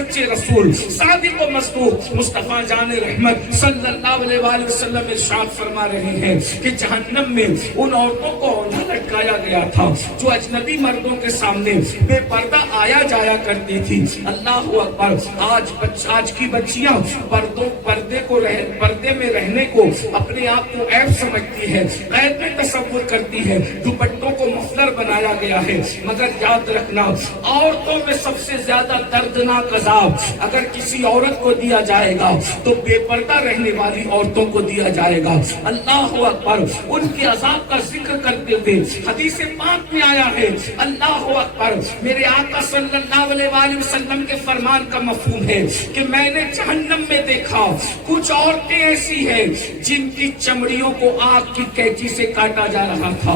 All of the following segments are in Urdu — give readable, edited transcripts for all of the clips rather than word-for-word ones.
سچے رسول صادق و مصدوق مصطفیٰ جان رحمت صلی اللہ علیہ وآلہ وسلم ارشاد فرما رہے ہیں کہ جہنم میں ان عورتوں کو اوندھا لٹکایا گیا تھا جو اجنبی مردوں کے سامنے بے پردہ آیا جایا کرتی تھی. اللہ اکبر. آج کی بچیاں پردے میں رہنے کو اپنے آپ کو عیب سمجھتی ہے, غیر میں تصور کرتی ہے, دوپٹوں کو مفلر بنایا گیا ہے. مگر یاد رکھنا, عورتوں میں سب سے زیادہ دردناک عذاب اگر کسی عورت کو دیا جائے گا تو بے پردہ رہنے والی عورتوں کو دیا جائے گا. اللہ اکبر. ان کے عذاب کا ذکر کرتے ہوئے حدیث پاک میں آیا ہے, اللہ اکبر, میرے آقا صلی اللہ علیہ وآلہ وسلم کے فرمان کا مفہوم ہے کہ میں نے جہنم میں دیکھا کچھ عورتیں ایسی ہیں جن کی چمڑیوں کو آگ کی قینچی سے کاٹا جا رہا تھا.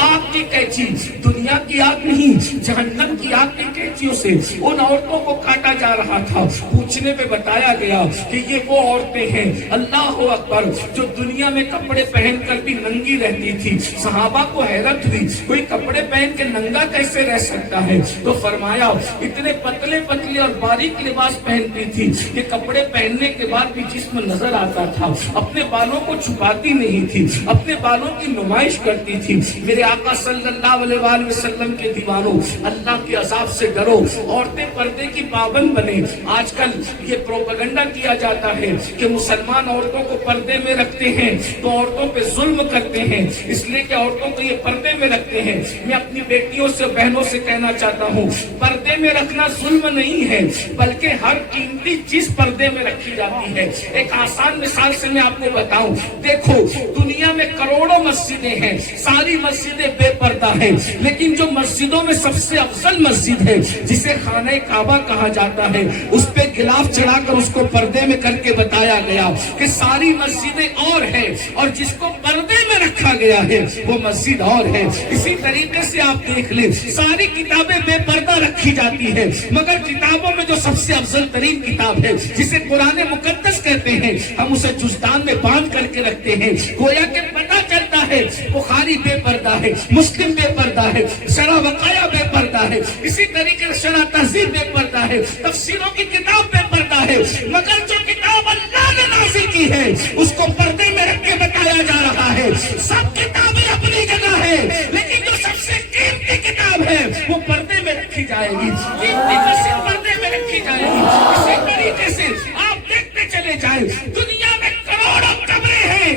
آگ کی قینچی, دنیا کی آگ نہیں, جہنم کی آگ کی قینچیوں سے ان عورتوں کو کاٹا جا رہا تھا. پوچھنے پہ بتایا گیا کہ یہ وہ عورتیں ہیں, اللہ اکبر, جو دنیا میں کپڑے پہن کر بھی ننگی رہتی تھی. صحابہ کو حیرت ہوئی, کوئی کپڑے پہن کے ننگا کیسے رہ سکتا ہے؟ تو فرمایا اتنے پتلے پتلے اور باریک لباس پہنتی تھی کہ کپڑے پہننے کے بعد بھی جسم نظر آتا تھا. اپنے بالوں کو چھپاتی نہیں تھی, اپنے بالوں کی نمائش کرتی تھی. میرے آقا صلی اللہ علیہ وآلہ وسلم کے دیوانوں, اللہ کے عذاب سے ڈرو, عورتیں پردے کی پابند بنے. آج کل یہ پروپیگنڈا کیا جاتا ہے کہ مسلمان عورتوں کو پردے میں رکھتے ہیں تو عورتوں پہ ظلم کرتے ہیں, اس لیے کہ عورتوں کو یہ پردے میں رکھتے ہیں. میں اپنی بیٹیوں سے, بہنوں سے کہنا چاہتا ہوں, پردے میں رکھنا ظلم نہیں ہے, بلکہ ہر قیمتی چیز پردے میں رکھی جاتی ہے. ایک آسان مثال سے میں آپ کو بتاؤں, دیکھو دنیا میں کروڑوں مسجدیں ہیں, ساری مسجدیں بے پردہ ہیں, لیکن جو مسجدوں میں سب سے افضل مسجد ہے جسے خانہ کعبہ کہا جاتا ہے, اس پہ غلاف چڑھا کر اس کو پردے میں کر کے بتایا گیا کہ ساری مسجدیں اور ہیں, اور جس کو پردے میں رکھا گیا ہے وہ مسجد اور ہے. اسی طریقے سے آپ دیکھ لیں, ساری کتابیں بے پردہ رکھی جاتی ہے, مگر کتابوں میں جو سب سے افضل ترین کتاب ہے جسے قرآن مقدس کہتے ہیں, ہم اسے جزدان میں باندھ کر کے رکھتے ہیں. گویا کہ پتہ چلتا ہے بخاری بے پردہ ہے, مسلم بے پردہ ہے, شرح وقایہ بے پردہ ہے, اسی طریقے سے شرح تہذیب بے پردہ ہے, تفسیروں کی کتاب بے پردہ ہے. مگر جو کتاب اللہ نے نازل کی ہے اس کو پردے میں رکھ کے بتایا جا رہا ہے. سب کتابیں اپنی جگہ ہے, لیکن جو سب سے قیمتی کتاب ہے وہ پردے میں رکھی جائے گی, قیمتی مسجد پردے میں رکھی جائے گی. اسی طریقے سے آپ دیکھتے چلے جائیں, دنیا میں کروڑوں قبریں ہیں,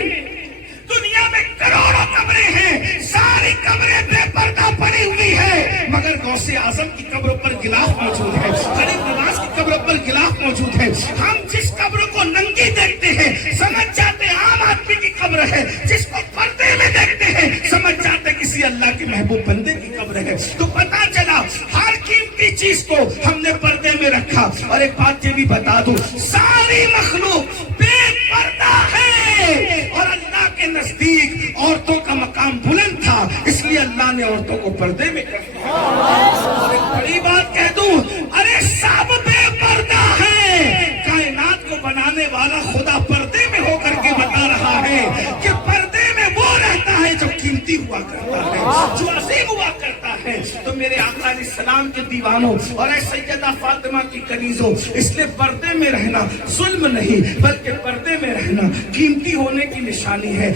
دنیا میں کروڑوں قبریں ہیں, ساری قبریں بے پردہ پڑی ہوئی ہے, مگر غوث اعظم کی قبر پر غلاف موجود ہے, غریب نواز کی قبر پر غلاف موجود ہے. ہم جس قبر کو ننگی دیکھتے ہیں سمجھ جاتے عام آدمی کی قبر ہے, جس کو پردے میں دیکھتے ہیں سمجھ جاتے کسی اللہ کے محبوب بندے کی قبر ہے. تو پتا چلا ہر قیمتی چیز کو ہم نے پردے میں رکھا. اور ایک بات یہ بھی بتا دوں, ساری مخلوق بے پردہ ہے, اور اللہ کے نزدیک عورتوں کا مقام بلند تھا, اس لیے اللہ نے عورتوں کو پردے میں رکھا. اور ایک بڑی بات کہہ دوں, ارے سب بے پردہ ہے, کائنات کو بنانے والا خدا پردے میں ہو کر کے بتا رہا ہے کہ پردے میں وہ رہتا ہے جو قیمتی ہوا کرتا ہے, جو عظیم ہوا کرتا ہے. تو میرے آقا علیہ السلام کے دیوانوں اور اے سیدہ فاطمہ کی کنیزوں, اس لیے پردے میں رہنا ظلم نہیں بلکہ پردے میں رہنا قیمتی ہونے کی نشانی ہے.